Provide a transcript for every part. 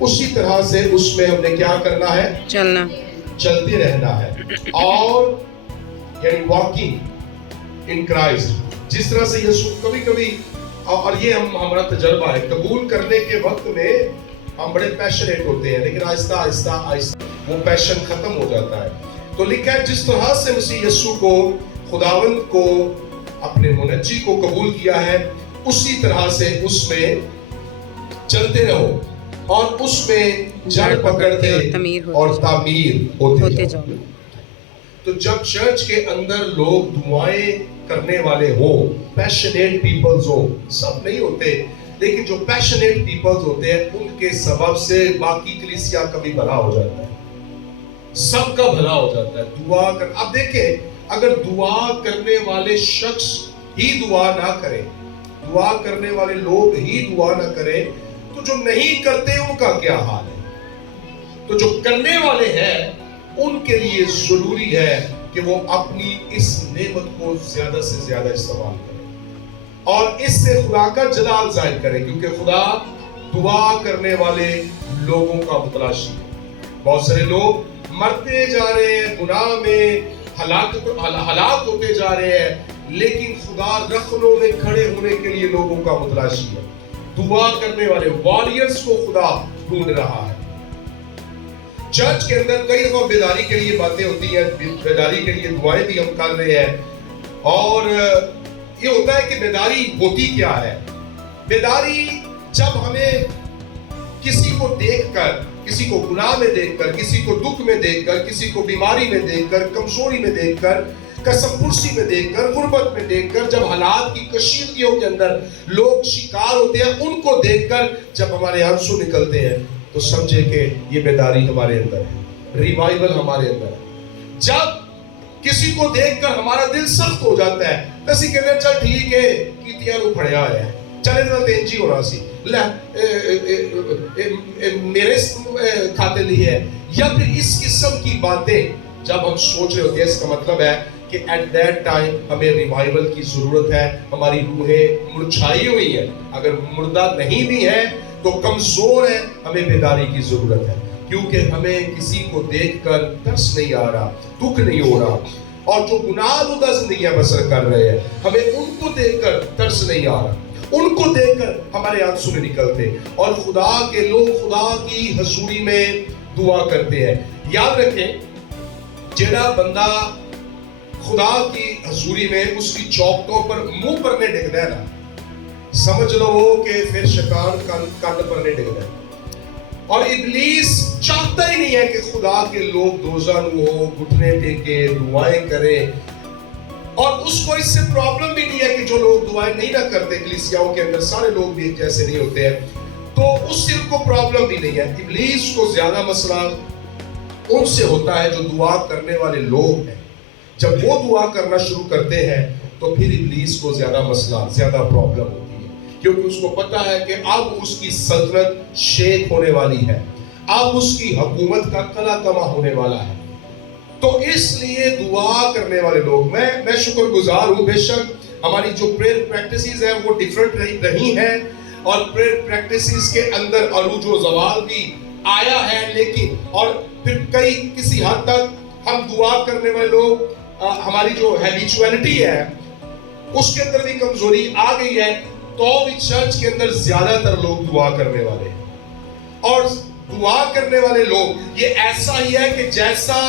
اسی طرح سے اس میں ہم نے کیا کرنا ہے؟ چلتے رہنا ہے. اور یعنی واکنگ ان کرائسٹ. جس طرح سے یسوع کبھی کبھی، اور یہ ہمارا تجربہ ہے، قبول کرنے کے وقت میں ہم بڑے پیشنیٹ ہوتے ہیں، لیکن آہستہ آہستہ آہستہ وہ پیشن ختم ہو جاتا ہے. تو لکھا ہے جس طرح سے مسیح یسوع کو، خداوند کو، اپنے منجی کو قبول کیا ہے، اسی طرح سے اس میں چلتے رہو اور اس میں جڑ پکڑتے اور تعمیر ہوتے جاؤ. تو جب چرچ کے اندر لوگ دعائیں کرنے والے ہو، پیشنیٹ پیپلز ہو، سب نہیں ہوتے لیکن جو پیشنیٹ پیپلز ہوتے ہیں ان کے سبب سے باقی کلیسیا کا بھی بھلا ہو جاتا ہے، سب کا بھلا ہو جاتا ہے. دعا کر، اب دیکھیں اگر دعا کرنے والے شخص ہی دعا نہ کرے، دعا کرنے والے لوگ ہی دعا نہ کریں، تو جو نہیں کرتے ان کا کیا حال ہے؟ تو جو کرنے والے ہیں ان کے لیے ضروری ہے کہ وہ اپنی اس نعمت کو زیادہ سے زیادہ استعمال کریں اور اس سے خدا کا جلال ظاہر کریں، کیونکہ خدا دعا کرنے والے لوگوں کا متلاشی ہے. بہت سارے لوگ مرتے جا رہے ہیں گناہ میں، ہلاک ہوتے جا رہے ہیں، لیکن خدا رخنوں میں کھڑے ہونے کے لیے لوگوں کا متلاشی ہے. دعا کرنے والے واریئرز کو خدا ڈھونڈ رہا ہے. چرچ کے اندر کئی دفعہ بیداری کے لیے باتیں ہوتی ہیں، بیداری کے لیے دعائیں بھی ہم کر رہے ہیں. اور یہ ہوتا ہے کہ بیداری ہوتی کیا ہے؟ بیداری جب ہمیں کسی کو دیکھ کر، کسی کو گناہ میں دیکھ کر، کسی کو دکھ میں دیکھ کر، کسی کو بیماری میں دیکھ کر، کمزوری میں دیکھ کر، کسم پرسی میں دیکھ کر، غربت میں دیکھ کر، جب حالات کی کشیدگیوں کے اندر لوگ شکار ہوتے ہیں، ان کو دیکھ کر جب ہمارے آنسو نکلتے ہیں تو سمجھے کہ یہ بیداری ہمارے اندر ہے، ریوائیول ہمارے اندر ہے. جب کسی کو دیکھ کر ہمارا دل سخت ہو جاتا ہے، کسی کہتے ہیں چل ٹھیک ہے کیتیاں نو پڑھیا ہے، چلے تو تینجی ہونا سی میرے کھاتے لیے ہے، یا پھر اس قسم کی باتیں جب ہم سوچ رہے ہوتے ہیں، اس کا مطلب ہے کہ ایٹ دیٹ ٹائم ہمیں ریوائیول کی ضرورت ہے. ہماری روحیں مرجھائی ہوئی ہیں، اگر مردہ نہیں بھی ہے تو کمزور ہے، ہمیں بیداری کی ضرورت ہے. کیونکہ ہمیں کسی کو دیکھ کر ترس نہیں آ رہا، دکھ نہیں ہو رہا، اور جو گناہ آلودہ زندگیاں بسر کر رہے ہیں ہمیں ان کو دیکھ کر ترس نہیں آ رہا، ان کو دیکھ کر ہمارے آنسو نہیں نکلتے، اور خدا کے لوگ خدا کی حضوری میں دعا کرتے ہیں. یاد رکھیں جڑا بندہ خدا کی حضوری میں اس کی چوکٹوں پر منہ پر نہیں ڈگتا ہے نا، سمجھ لو کہ پھر شیطان کان پر نہیں ڈگتا ہے. اور ابلیس چاہتا ہی نہیں ہے کہ خدا کے لوگ دوزخ ہو، گھٹنے ٹیکے، دعائیں کریں. اور اس کو اس سے پرابلم بھی نہیں ہے کہ جو لوگ دعائیں نہیں نہ کرتے، کلیسیاؤں کے اندر سارے لوگ بھی ایک جیسے نہیں ہوتے ہیں، تو اس سے ان کو پرابلم بھی نہیں ہے. ابلیس کو زیادہ مسئلہ ان سے ہوتا ہے جو دعا کرنے والے لوگ ہیں. جب وہ دعا کرنا شروع کرتے ہیں تو پھر ابلیس کو زیادہ مسئلہ، زیادہ پرابلم ہوتی ہے، کیونکہ اس کو پتا ہے کہ اب اس کی سلطنت شیک ہونے والی ہے، اب اس کی حکومت کا قلع کما ہونے والا ہے. تو اس لیے دعا کرنے والے لوگ، میں شکر گزار ہوں، بے شک ہماری جو پریئر پریکٹسز ہیں وہ ڈیفرنٹ رہی ہیں، اور پریئر پریکٹسز کے اندر عروج و زوال بھی آیا ہے، لیکن اور پھر کسی حد تک ہم دعا کرنے والے لوگ، ہماری جو ہیبیچولیٹی ہے اس کے اندر بھی کمزوری آ گئی ہے، تو بھی چرچ کے اندر زیادہ تر لوگ دعا کرنے والے ہیں. اور دعا کرنے والے لوگ یہ ایسا ہی ہے کہ جیسا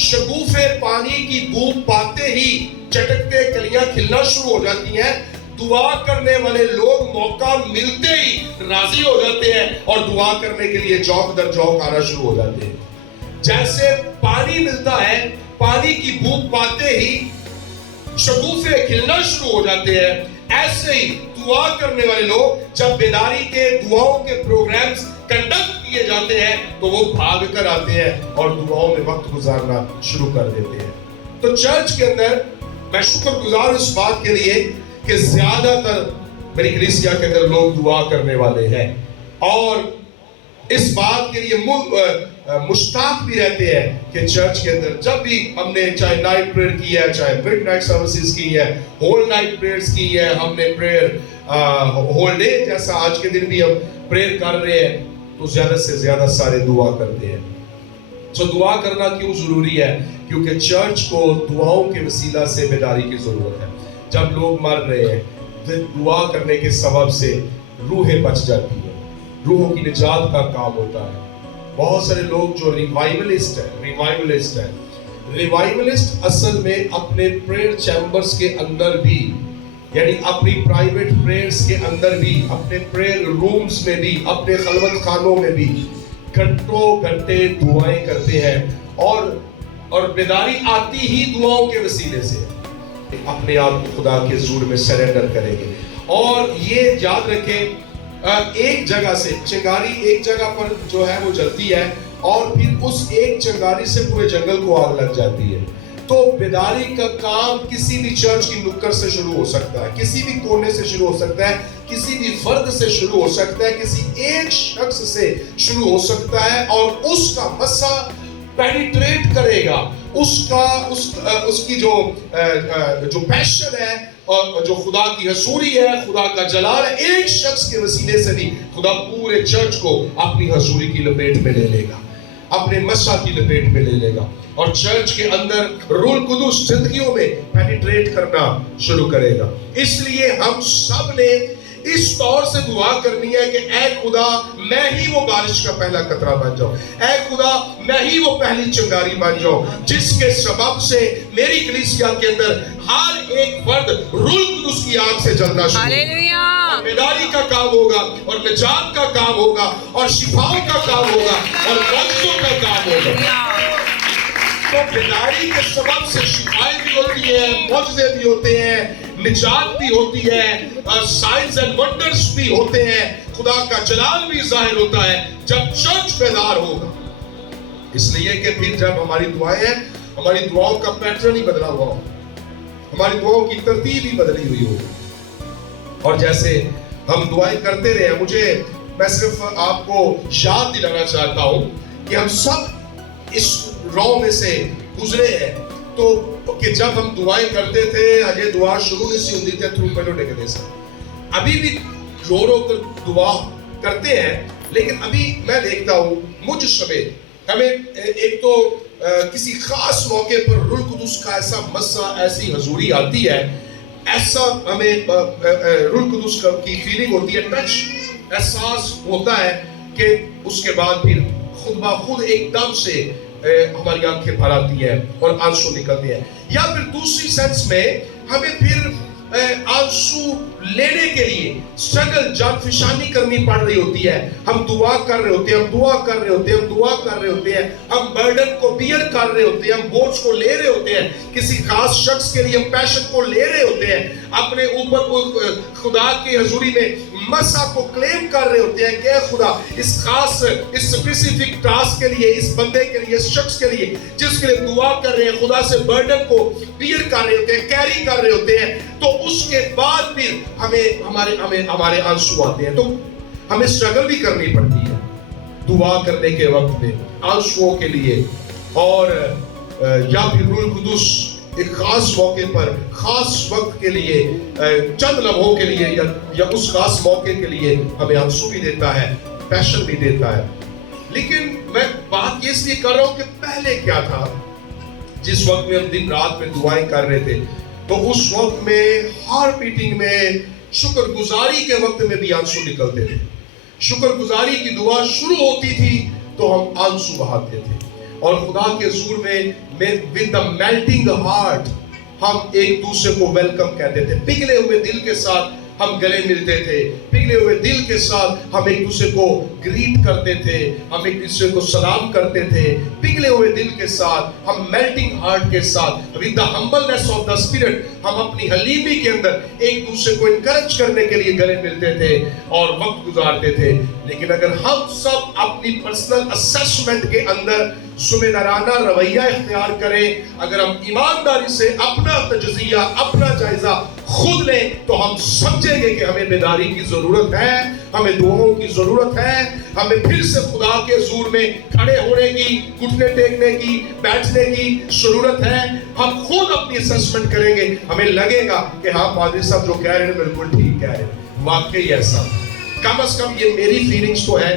شگوفے پانی کی بوند پاتے ہی چٹکتے کلیاں کھلنا شروع ہو جاتی ہیں، دعا کرنے والے لوگ موقع ملتے ہی راضی ہو جاتے ہیں اور دعا کرنے کے لیے جوق در جوق آنا شروع ہو جاتے ہیں. جیسے پانی ملتا ہے، پانی کی بوند پاتے ہی شگوفے کھلنا شروع ہو جاتے ہیں، ایسے ہی دعا کرنے والے لوگ جب بیداری کے دعاؤں کے پروگرامز کنڈکٹ کیے جاتے ہیں تو وہ بھاگ کر آتے ہیں اور دعاؤں میں وقت گزارنا شروع کر دیتے ہیں. تو چرچ کے اندر میں شکر گزار اس بات کے لیے کہ زیادہ تر میری کلیسیا کے اندر لوگ دعا کرنے والے ہیں، اور اس بات کے لیے مشتاق بھی رہتے ہیں کہ چرچ کے اندر جب بھی ہم نے چاہے نائٹ پریئر کی ہے، چاہے مڈ نائٹ سروسز کی ہے، ہول نائٹ پریئرز کی ہے، ہم نے پریئر ہول ڈے جیسا آج کے دن بھی ہم پریئر کر رہے ہیں، تو زیادہ سے زیادہ سارے دعا کرتے ہیں. تو دعا کرنا کیوں ضروری ہے؟ کیونکہ چرچ کو دعاؤں کے وسیلہ سے بیداری کی ضرورت ہے. جب لوگ مر رہے ہیں دعا کرنے کے سبب سے روحیں بچ جاتی ہیں، روحوں کی نجات کا کام ہوتا ہے. بہت سارے لوگ جو ریوائولسٹ ہیں ریوائولسٹ اصل میں اپنے پریئر چیمبرز کے اندر بھی، یعنی اپنی پرائیویٹ پریئرز کے اندر بھی، اپنے پریئر رومز میں بھی، اپنے خلوت خانوں میں بھی گھنٹوں گھنٹے دعائیں کرتے ہیں، اور بیداری آتی ہی دعاؤں کے وسیلے سے. اپنے آپ کو خدا کے حضور میں سرنڈر کریں گے. اور یہ یاد رکھیں، ایک جگہ سے چنگاری ایک جگہ پر جو ہے وہ جلتی ہے اور پھر اس ایک چنگاری سے پورے جنگل کو آگ لگ جاتی ہے. تو بیداری کا کام کسی بھی چرچ کی نکڑ سے شروع ہو سکتا ہے، کسی بھی کونے سے شروع ہو سکتا ہے، کسی بھی فرد سے شروع ہو سکتا ہے، کسی ایک شخص سے شروع ہو سکتا ہے، اور اس کا مسا پینیٹریٹ کرے گا. اس کی جو پیشن ہے اور جو خدا کی حضوری ہے، خدا کا جلال ہے، ایک شخص کے وسیلے سے بھی خدا پورے چرچ کو اپنی حضوری کی لپیٹ میں لے لے گا، اپنے مسا کی لپیٹ میں لے لے گا، اور چرچ کے اندر روح القدس زندگیوں میں پینیٹریٹ کرنا شروع کرے گا. اس لیے ہم سب نے اس طور سے دعا کرنی ہے کہ اے خدا میں ہی وہ بارش کا پہلا قطرہ بن جاؤں، اے خدا میں ہی وہ پہلی چنگاری بن جاؤں، جس کے سبب سے میری کلیسیا کے اندر ہر ایک فرد روح القدس کی آگ سے جلنا شروع ہوگا. بیداری کا کام ہوگا، اور نجات کا کام ہوگا، اور شفاؤں کا کام ہوگا، اور بخشوں کا کام ہوگا. تو بیداری کے سبب سے شفائیں بھی ہوتی ہیں، معجزے بھی ہوتے ہیں، نجات بھی ہوتی ہے، سائنز اینڈ ونڈرز بھی ہوتے ہیں، خدا کا جلال بھی ظاہر ہوتا ہے جب چرچ بیدار ہوگا. اس لیے کہ پھر جب ہماری دعائیں ہیں، ہماری دعاؤں کا پیٹرن ہی بدلا ہوا ہو، ہماری دعاؤں کی ترتیب ہی بدلی ہوئی ہو. اور جیسے ہم دعائیں کرتے رہے، میں صرف آپ کو یاد دلانا چاہتا ہوں کہ ہم سب اس رو میں سے گزرے ہیں. تو کہ جب ہم دعائیں کرتے تھے، یہ دعا شروع سے ہوتی تھی تھرو پہلو کے دیسا، ابھی بھی رو رو کر دعا کرتے ہیں. لیکن ابھی میں دیکھتا ہوں مجھ سمیت ہمیں ایک تو کسی خاص موقع پر روح القدس کا ایسا مسا، ایسی حضوری آتی ہے، ایسا ہمیں روح القدس کی فیلنگ ہوتی ہے، ٹچ احساس ہوتا ہے کہ اس کے بعد پھر خود بخود ایک دم سے ہماری آنکھیں بھر آتی ہیں اور آنسو نکلتے ہیں. یا پھر دوسری سینس میں ہمیں پھر آنسو لینے کے لیے سٹرگل، جان فشانی کرنی پڑ رہی ہوتی ہے. ہم دعا کر رہے ہوتے ہیں، ہم دعا کر رہے ہوتے ہیں، ہم دعا کر رہے ہوتے ہیں، ہم برڈن کو بیئر کر رہے ہوتے ہیں، ہم بوجھ کو لے رہے ہوتے ہیں، کسی خاص شخص کے لیے ہم پیشن کو لے رہے ہوتے ہیں، اپنے اوپر کو خدا کی حضوری میں مسا کو کلیم کر رہے ہوتے ہیں کہ اے خدا اس خاص، اس اسپیسیفک ٹاسک کے لیے، اس بندے کے لیے، اس شخص کے لیے جس کے لیے دعا کر رہے ہیں، خدا سے برڈن کو بیئر کر رہے ہوتے ہیں، کیری کر رہے ہوتے ہیں. تو اس کے بعد پھر ہمارے آنسو آتے ہیں. تو ہمیں سٹرگل بھی کرنی پڑتی ہے دعا کرنے کے وقت میں آنسوؤں کے لیے. اور یا پھر روح القدس ایک خاص موقع پر، خاص وقت کے لیے، چند لمحوں کے لیے یا اس خاص موقع کے لیے ہمیں آنسو بھی دیتا ہے، پیشن بھی دیتا ہے. لیکن میں بات یہ اس لیے کر رہا ہوں کہ پہلے کیا تھا. جس وقت میں ہم دن رات میں دعائیں کر رہے تھے، تو اس وقت میں ہر میٹنگ میں شکر گزاری کے وقت میں بھی آنسو نکلتے تھے. شکر گزاری کی دعا شروع ہوتی تھی تو ہم آنسو بہاتے تھے، اور خدا کے حضور میں with the melting heart ہم ایک دوسرے کو ویلکم کہتے تھے. پگھلے ہوئے دل کے ساتھ ہم گلے ملتے تھے، پگھلے ہوئے دل کے ساتھ ہم ایک دوسرے کو گریٹ کرتے تھے، ہم ایک دوسرے کو سلام کرتے تھے. پگھلے ہوئے دل کے ساتھ ہم میلٹنگ ہارٹ کے ساتھ with the humbleness of the spirit ہم اپنی حلیمی کے اندر ایک دوسرے کو انکرج کرنے کے لیے گلے ملتے تھے اور وقت گزارتے تھے. لیکن اگر ہم سب اپنی پرسنل اسیسمنٹ کے اندر ذمہ دارانہ رویہ اختیار کریں، اگر ہم ایمانداری سے اپنا تجزیہ، اپنا جائزہ خود لیں، تو ہم سمجھیں گے کہ ہمیں بیداری کی ضرورت ہے، ہمیں دعاؤں کی ضرورت ہے، ہمیں پھر سے خدا کے حضور میں کھڑے ہونے کی، گھٹنے ٹیکنے کی، بیٹھنے کی ضرورت ہے. ہم خود اپنی اسسمنٹ کریں گے، ہمیں لگے گا کہ ہاں پادری صاحب جو کہہ رہے ہیں بالکل ٹھیک کہہ رہے ہیں، واقعی ایسا. کم از کم یہ میری فیلنگز تو ہے